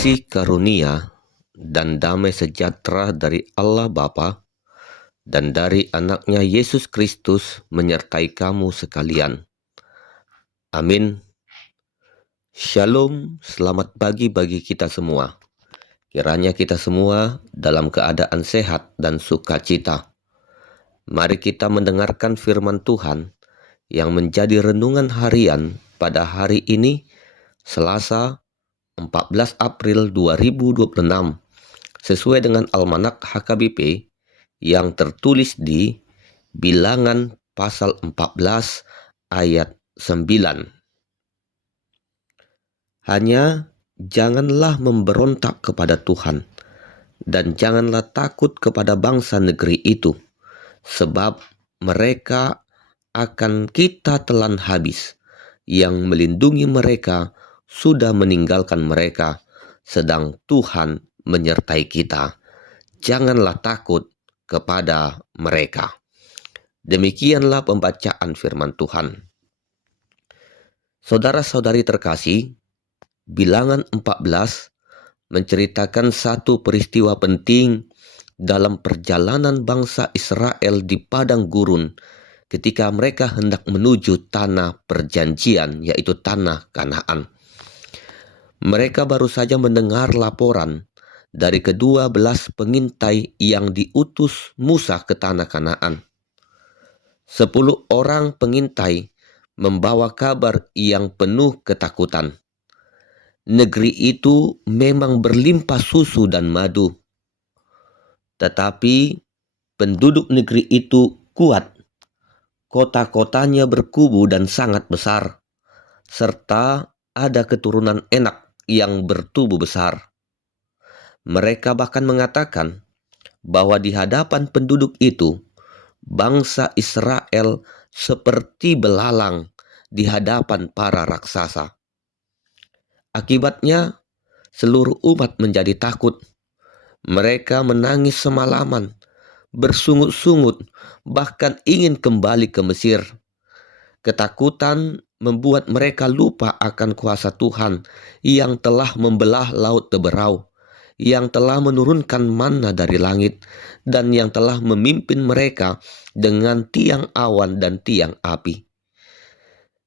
Kasih karunia dan damai sejahtera dari Allah Bapa dan dari anaknya Yesus Kristus menyertai kamu sekalian. Amin. Shalom, selamat pagi bagi kita semua. Kiranya kita semua dalam keadaan sehat dan sukacita. Mari kita mendengarkan firman Tuhan yang menjadi renungan harian pada hari ini, Selasa 14 April 2026, sesuai dengan Almanak HKBP yang tertulis di Bilangan pasal 14 ayat 9. Hanya janganlah memberontak kepada Tuhan, dan janganlah takut kepada bangsa negeri itu, sebab mereka akan kita telan habis. Yang melindungi mereka sudah meninggalkan mereka, sedang Tuhan menyertai kita. Janganlah takut kepada mereka. Demikianlah pembacaan firman Tuhan. Saudara-saudari terkasih, Bilangan 14 menceritakan satu peristiwa penting dalam perjalanan bangsa Israel di padang gurun ketika mereka hendak menuju tanah perjanjian, yaitu tanah Kanaan. Mereka baru saja mendengar laporan dari kedua belas pengintai yang diutus Musa ke tanah Kanaan. 10 orang pengintai membawa kabar yang penuh ketakutan. Negeri itu memang berlimpah susu dan madu, tetapi penduduk negeri itu kuat. Kota-kotanya berkubu dan sangat besar, serta ada keturunan Enak yang bertubuh besar. Mereka bahkan mengatakan bahwa di hadapan penduduk itu, bangsa Israel seperti belalang di hadapan para raksasa. Akibatnya, seluruh umat menjadi takut. Mereka menangis semalaman, bersungut-sungut, bahkan ingin kembali ke Mesir. Ketakutan membuat mereka lupa akan kuasa Tuhan yang telah membelah laut Teberau, yang telah menurunkan manna dari langit, dan yang telah memimpin mereka dengan tiang awan dan tiang api.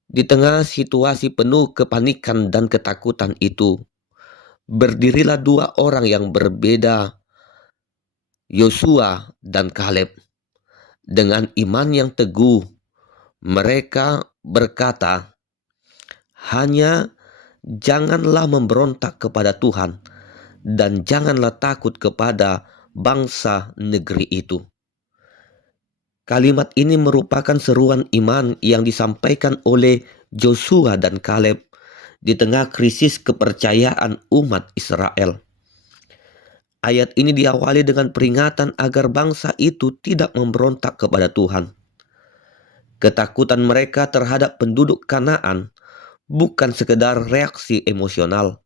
Di tengah situasi penuh kepanikan dan ketakutan itu, berdirilah dua orang yang berbeda, Yosua dan Kaleb. Dengan iman yang teguh, mereka berkata, hanya janganlah memberontak kepada Tuhan, dan janganlah takut kepada bangsa negeri itu. Kalimat ini merupakan seruan iman yang disampaikan oleh Yosua dan Kaleb di tengah krisis kepercayaan umat Israel. Ayat ini diawali dengan peringatan agar bangsa itu tidak memberontak kepada Tuhan. Ketakutan mereka terhadap penduduk Kanaan bukan sekedar reaksi emosional,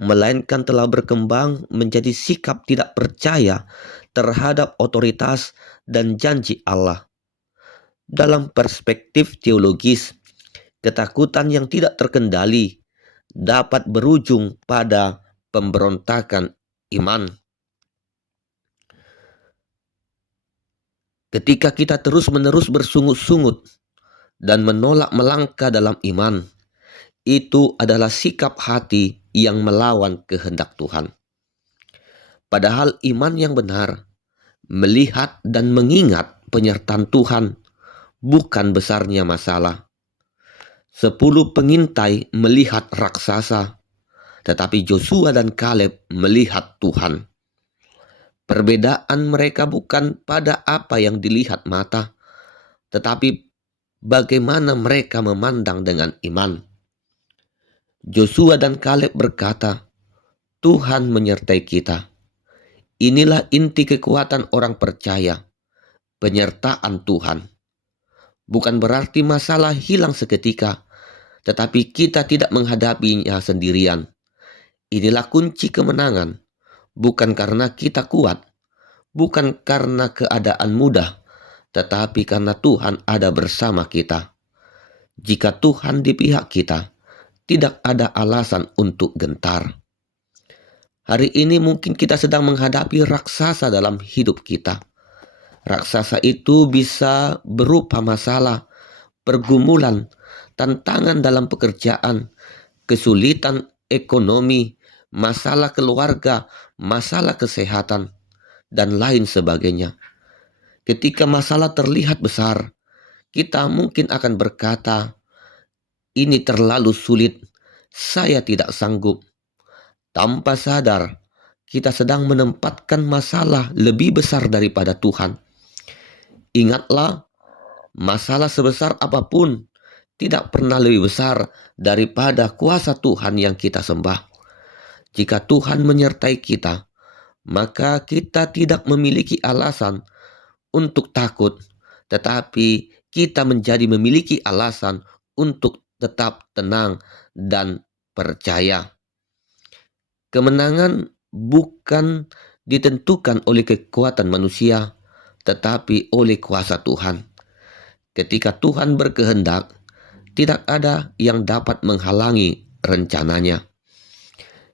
melainkan telah berkembang menjadi sikap tidak percaya terhadap otoritas dan janji Allah. Dalam perspektif teologis, ketakutan yang tidak terkendali dapat berujung pada pemberontakan iman. Ketika kita terus-menerus bersungut-sungut dan menolak melangkah dalam iman, itu adalah sikap hati yang melawan kehendak Tuhan. Padahal iman yang benar, melihat dan mengingat penyertaan Tuhan, bukan besarnya masalah. 10 pengintai melihat raksasa, tetapi Yosua dan Kaleb melihat Tuhan. Perbedaan mereka bukan pada apa yang dilihat mata, tetapi bagaimana mereka memandang dengan iman. Yosua dan Kaleb berkata, Tuhan menyertai kita. Inilah inti kekuatan orang percaya, penyertaan Tuhan. Bukan berarti masalah hilang seketika, tetapi kita tidak menghadapinya sendirian. Inilah kunci kemenangan, bukan karena kita kuat, bukan karena keadaan mudah, tetapi karena Tuhan ada bersama kita. Jika Tuhan di pihak kita, tidak ada alasan untuk gentar. Hari ini mungkin kita sedang menghadapi raksasa dalam hidup kita. Raksasa itu bisa berupa masalah, pergumulan, tantangan dalam pekerjaan, kesulitan ekonomi, masalah keluarga, masalah kesehatan, dan lain sebagainya. Ketika masalah terlihat besar, kita mungkin akan berkata, "Ini terlalu sulit, saya tidak sanggup." Tanpa sadar, kita sedang menempatkan masalah lebih besar daripada Tuhan. Ingatlah, masalah sebesar apapun tidak pernah lebih besar daripada kuasa Tuhan yang kita sembah. Jika Tuhan menyertai kita, maka kita tidak memiliki alasan untuk takut, tetapi kita menjadi memiliki alasan untuk tetap tenang dan percaya. Kemenangan bukan ditentukan oleh kekuatan manusia, tetapi oleh kuasa Tuhan. Ketika Tuhan berkehendak, tidak ada yang dapat menghalangi rencananya.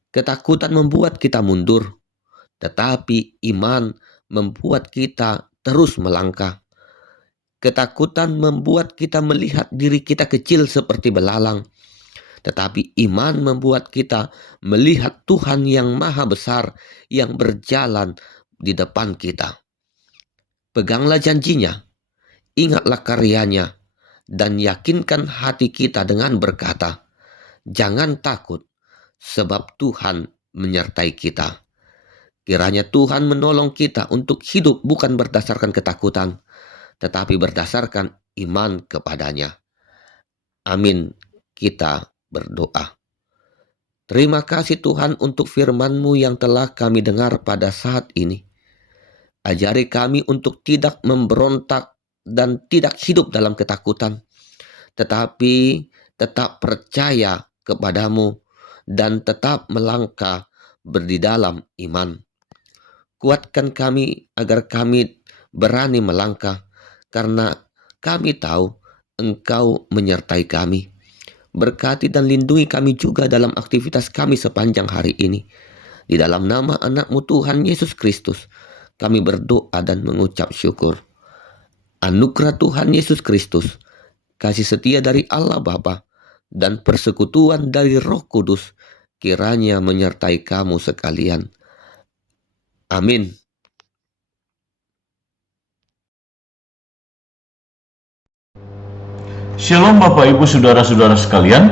Ketakutan membuat kita mundur, tetapi iman membuat kita terus melangkah. Ketakutan membuat kita melihat diri kita kecil seperti belalang, tetapi iman membuat kita melihat Tuhan yang maha besar yang berjalan di depan kita. Peganglah janjinya, ingatlah karyanya, dan yakinkan hati kita dengan berkata, "Jangan takut, sebab Tuhan menyertai kita." Kiranya Tuhan menolong kita untuk hidup bukan berdasarkan ketakutan, tetapi berdasarkan iman kepadanya. Amin. Kita berdoa. Terima kasih Tuhan untuk firman-Mu yang telah kami dengar pada saat ini. Ajari kami untuk tidak memberontak dan tidak hidup dalam ketakutan, tetapi tetap percaya kepadamu dan tetap melangkah di dalam iman. Kuatkan kami agar kami berani melangkah, karena kami tahu Engkau menyertai kami. Berkati dan lindungi kami juga dalam aktivitas kami sepanjang hari ini. Di dalam nama anak-Mu Tuhan Yesus Kristus, kami berdoa dan mengucap syukur. Anugerah Tuhan Yesus Kristus, kasih setia dari Allah Bapa, dan persekutuan dari Roh Kudus kiranya menyertai kamu sekalian. Amin. Shalom Bapak Ibu Saudara-saudara sekalian.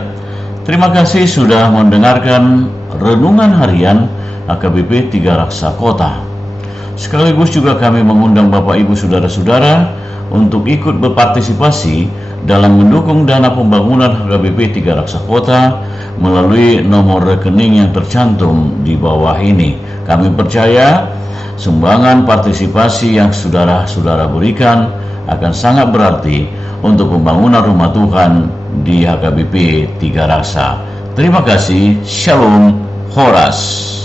Terima kasih sudah mendengarkan Renungan Harian HKBP 3 Raksa Kota. Sekaligus juga kami mengundang Bapak Ibu Saudara-saudara untuk ikut berpartisipasi dalam mendukung dana pembangunan HKBP 3 Raksa Kota melalui nomor rekening yang tercantum di bawah ini. Kami percaya sumbangan partisipasi yang saudara-saudara berikan akan sangat berarti untuk pembangunan rumah Tuhan di HKBP 3 Raksa. Terima kasih. Shalom. Horas.